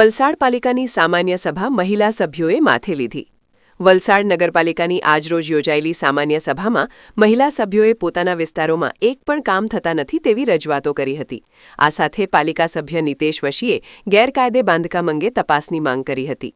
વલસાડ પાલિકાની સામાન્ય સભા મહિલા સભ્યોએ માથે લીધી। વલસાડ નગરપાલિકાની આજરોજ યોજાયેલી સામાન્ય સભામાં મહિલા સભ્યોએ પોતાના વિસ્તારોમાં એક પણ કામ થતા નથી તેવી રજૂઆતો કરી હતી। આ સાથે પાલિકા સભ્ય નિતેશ વશીએ ગેરકાયદે બાંધકામ અંગે તપાસની માંગ કરી હતી।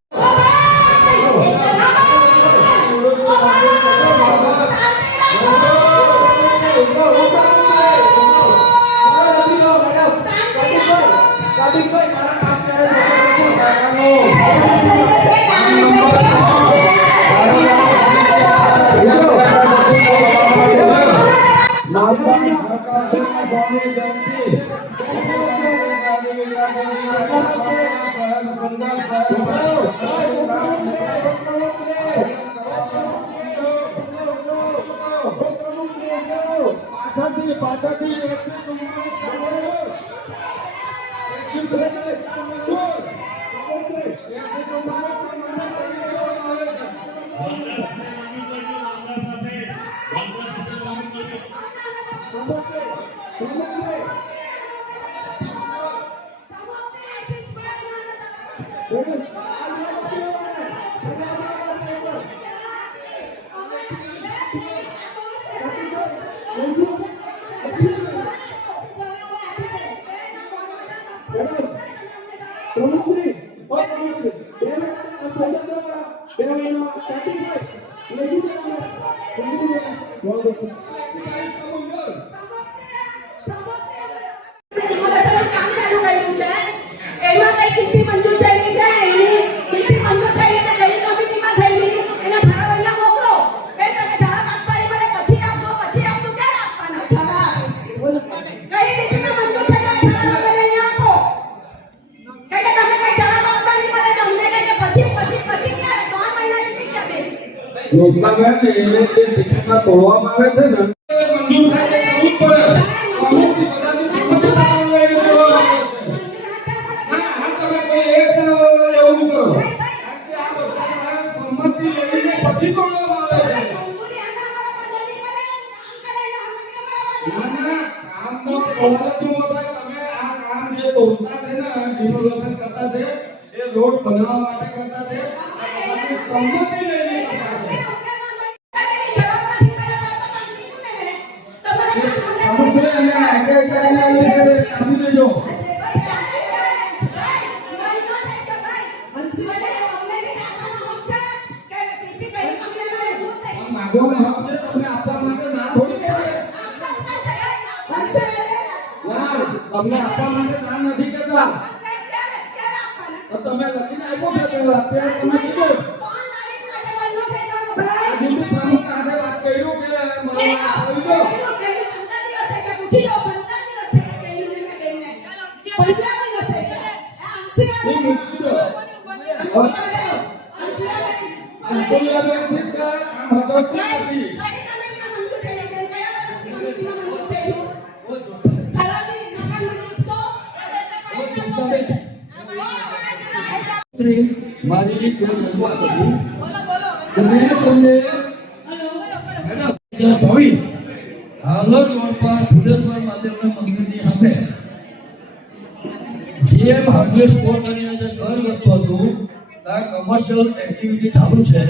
कमर्शियल एक्टिविटी चालू है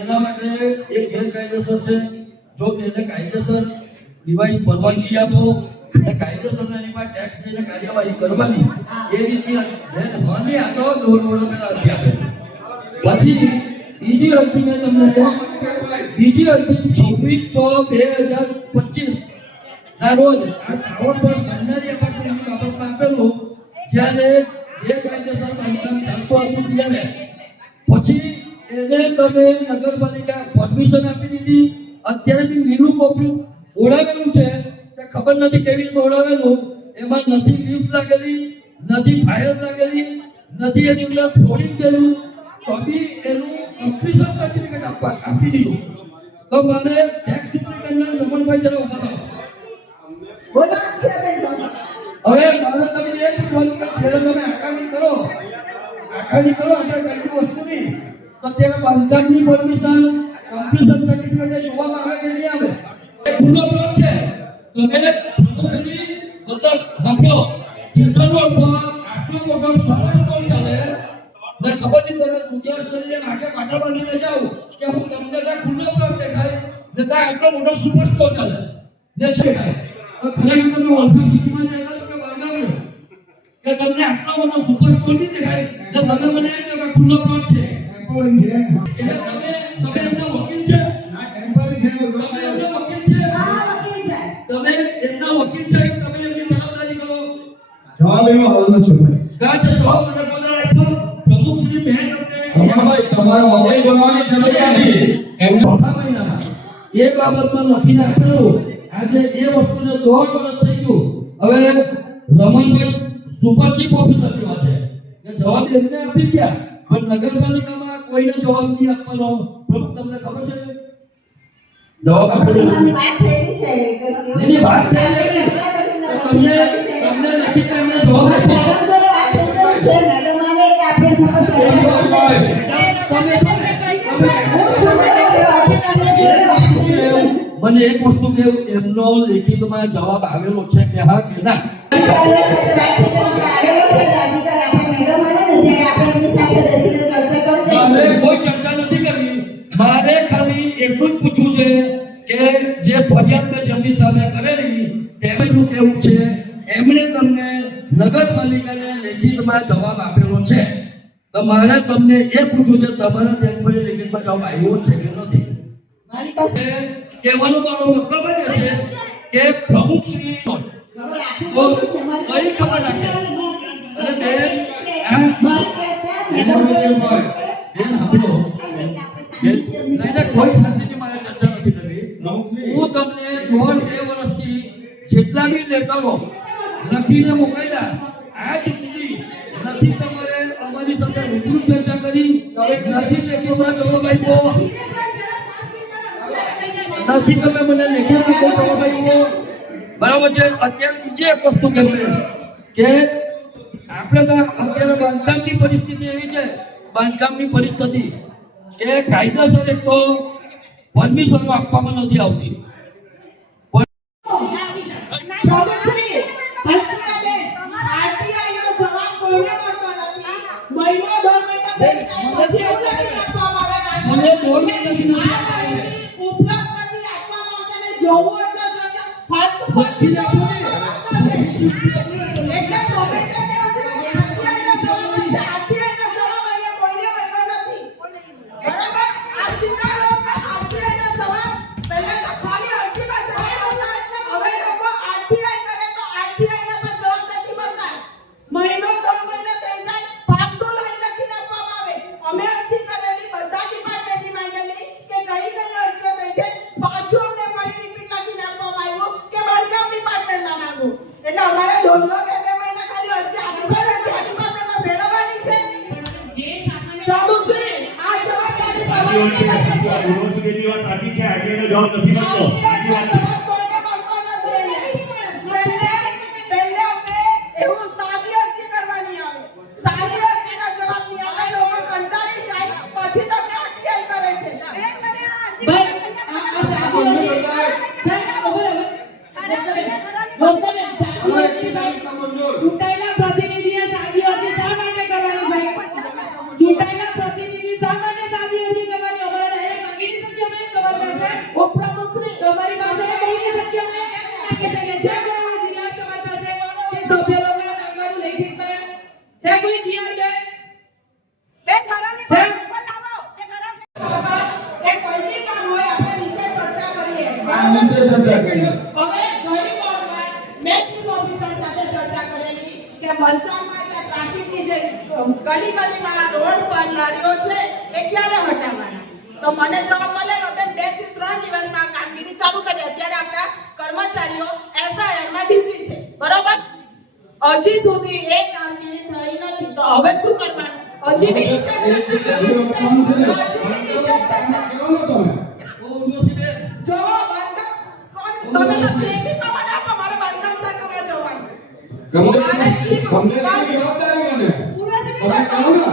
एना माटे एक गैरकायदेसर है जो तेने कायदेसर डिवाइस परवानगी आपो ने कायदेसर ने एनी टैक्स देने कार्यवाही करवानी ए रीति हनी आतो दोर में अरजी आपे પછી બીજી અરજી મે તમને બીજી અરજી 26/6/2025 ના રોજ આ ટાવર પર સરકારી એપાર્ટમેન્ટની બાબતમાં આપેલું જ્યારે ગેરકાયદેસર બાંધકામ ચાલતું હતું ત્યારે પછી એને તમે નગરપાલિકા પરમિશન આપી દીધી। અત્યારે બી મીનું કોપરું ઓળાવેલું છે તે ખબર નથી કેવી રીતે ઓળાવેલું, એમાં નથી લિફ્ટ લાગેલી, નથી ફાયર લાગેલી, નથી એની અંદર ફ્લોરિંગ કરેલું, તો બી એનું કમ્પ્લીશન સર્ટિફિકેટ આપી દીધું। તો મને ટેક્સ સુપ્રિન્ટેન્ડન્ટ રમણભાઈ જરા ઉભા થાઓ। હવે મારે તમને એ પૂછવાનું કે જ્યારે તમે આકારણી કરો આપણે કઈ વસ્તુની તો તેના બાંધકામની પરમિશન કમ્પ્લીશન સર્ટિફિકેટ જોવામાં આવે કે નહીં આવે? એ ખુલ્લો પ્લોટ છે, તમે પ્રમુખશ્રી બધા લખ્યો ઇન્ટરનલ પર આટલો મોટો સમસ્યા ચાલે ને ખબર નહીં તમે દુનિયા કરીને આખે પાટા બાંધીને જાઓ કે હું તમને ત્યાં ખુલ્લો પ્લોટ દેખાય ને ત્યાં એટલો મોટો સુપર સ્ટોર ચાલે ને છે તો ખરેખર તમે વલસાડ સિટીમાં જઈને તમે બાંધાવ્યો કે તમને આટલો મોટો સુપર સ્ટોર નહીં દેખાય ને તમે મને એમ કહો કે ખુલ્લો પ્લોટ છે એટલે તમે એમના વકીલ છે તમે એમના વકીલ છે તમે એમના વકીલ છે તમે એમની તરફદારી કરો જવાબ એવો આવવાનો છે ભાઈ કા છે જવાબ મને બોલો આપ્યો પ્રમુખ શ્રી બહેન અમને ભાઈ તમારો મોબાઈલ બનાવવાની જરૂર નથી એમને ચોથા મહિનામાં એ બાબતમાં લખી નાખેલું આજે એ વસ્તુને 3 વર્ષ થઈ ગયું હવે રમણભાઈ સુપર ચીફ ઓફિસર જેવા છે કે જવાબ એમને આપી ગયા પણ નગરપાલિકામાં કોઈને જવાબ નહીં આપવાનો પ્રમુખ તમને ખબર છે જવાબ આપવાનો વાત થયેલી છે એની વાત થઈ નથી તમને લખી એમને જવાબ આપ્યો મેડમ આવે કે આપણે તમે છે ને મને એક વસ્તુ કેવું એમનો લેખિતમાં જવાબ આવેલો છે કે હા કે ના મારે કોઈ ચર્ચા નથી કરવી મારે ખાલી એટલું જ પૂછવું છે કે જે ફરિયાદ મેં જેમની સામે કરેલી તેમનું કેવું છે એમણે તમને નગરપાલિકાને લેખિતમાં જવાબ આપેલો છે તો મારે તમને એ પૂછવું છે તમારા ધ્યાનમાં લેખિતમાં જવાબ આવ્યો છે કે નથી મારી પાસે કહેવાનો મારો મતલબ એ છે કે પ્રમુખ શ્રી તો કઈ ખબર રાખે અને તે બેન આપણો કોઈ શાંતિથી મારે ચર્ચા નથી કરવી હું તમને 1.5 વર્ષથી જેટલા બી લેટરો લખીને મોકલ્યા આજ સુધી નથી તમારે અમારી સાથે રૂબરૂ ચર્ચા કરી નથી લેખિતમાં જવાબ આપ્યો નથી તમે મને લેખિતમાં કોઈ જવાબ આપ્યો બરાબર છે અત્યારે બીજી એક વસ્તુ કેમ કે આપણે તો અત્યારે બાંધકામની પરિસ્થિતિ એવી છે બાંધકામની પરિસ્થિતિ કે કાયદેસર એક તો પરમિશનો આપવામાં નથી આવતી મને દોડ નથી યુનિવર્સિટીની વાત સાચી છે આઈટીઆઈનો જવાબ નથી મળતો ચૂંટાયેલા પ્રતિનિધિએ સાદી અરજી શા માટે કરવાની ભાઈ ચૂંટાયેલા પ્રતિનિધિ શા માટે સાદી અરજી કરવાની અમારે ડાયરેક્ટ માંગી નહીં શકીએ અમે તમારી પાસે ઉપપ્રમુખ શ્રી તમારી પાસે કહી નહીં શકીએ અમે માંગી શકીએ છે કોઈ જિલ્લા તમારી પાસે કે સભ્ય લોકો તમારું લેખિતમાં છે કોઈ જીઆર બે ખરાબી છે બનાવો કે ખરાબ એ કોઈ બી કામ હોય આપણે નીચે ચર્ચા કરીએ નીચે ચર્ચા કરીએ હવે ઘણી બોર્ડમાં મેં ચીફ ઓફિસર સાથે ચર્ચા કરેલી કે વલસાડમાં જે ટ્રાફિકની જે ગલીમાં રોડ પર લારીઓ છે એ ક્યારે હટાવવાના તો મને જવાબ મળેલો બેન 2 થી 3 દિવસમાં કામગીરી ચાલુ કરી અત્યારે આપણા કર્મચારીઓ એસઆઈઆરમાં બીસી છે બરોબર હજી સુધી એ કામગીરી થઈ નથી તો હવે શું કરવાનું હજી બી નીચે ચર્ચા કરવાની છે હજી બી નીચે ચર્ચા જો બાંધકામ કોણ તમે લેખિતમાં મને આપો મારે બાંધકામ શાખામાં જવાનું કમલેશની જવાબદારી મને તમે કહો ને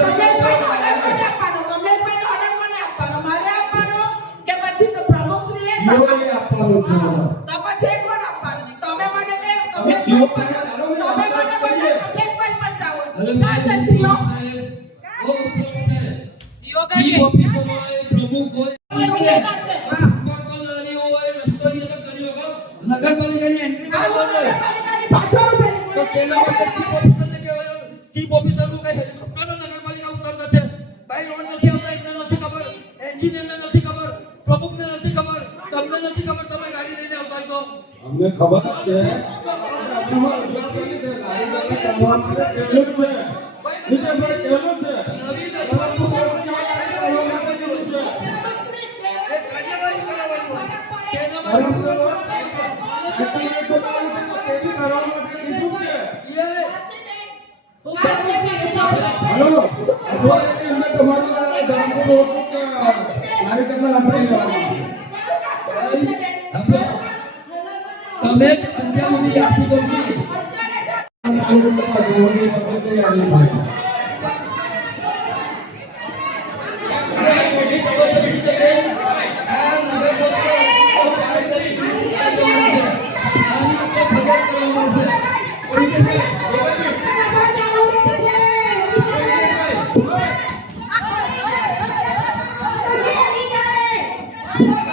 કમલેશભાઈનો ઓર્ડર કોને આપવાનો કમલેશભાઈનો ઓર્ડર કોને આપવાનો મારે આપવાનો કે પછી તો પ્રમુખશ્રીએ જીઓએ આપવાનું છે તો પછી કોણ આપવાનું તમે મને બે કમલેશભાઈ પર તમે મને બધા કમલેશભાઈ પર જાઓ ના છે સીઓ નગરપાલિકાની એન્ટ્રી આ કરાવવાનો નગરપાલિકાની પાછળ ઉભેલી તો તેના માટે ચીફ ઓફિસરનું કઈ હેલિકોપ્ટરનો નગરપાલિકા ઉતરતા છે ભાઈ રોડ નથી આવતા એમને નથી ખબર એન્જિનિયરને નથી ખબર પ્રમુખને નથી ખબર તમને નથી ખબર તમે ગાડી લઈને આવતા હોય તો અમને ખબર જ છે રાજ્યમાં રજૂઆત કરી છે ગાડી કરવા માટે જરૂર છે વિજયભાઈ જરૂર છે નવી પરંતુ કોર્ટની વાત કરવા માટે જરૂર છે એ કાર્યવાહી કરાવવાનું તેના પરંતુ માટે એટલે તો તારું તે બી કરવા માટે કીધું છે હલો અથવા એમને તમારું ગામનું રોડ ગાડી તમને આપી દેવાનું તમે જ અંજામ સુધી આપી દો Thank you.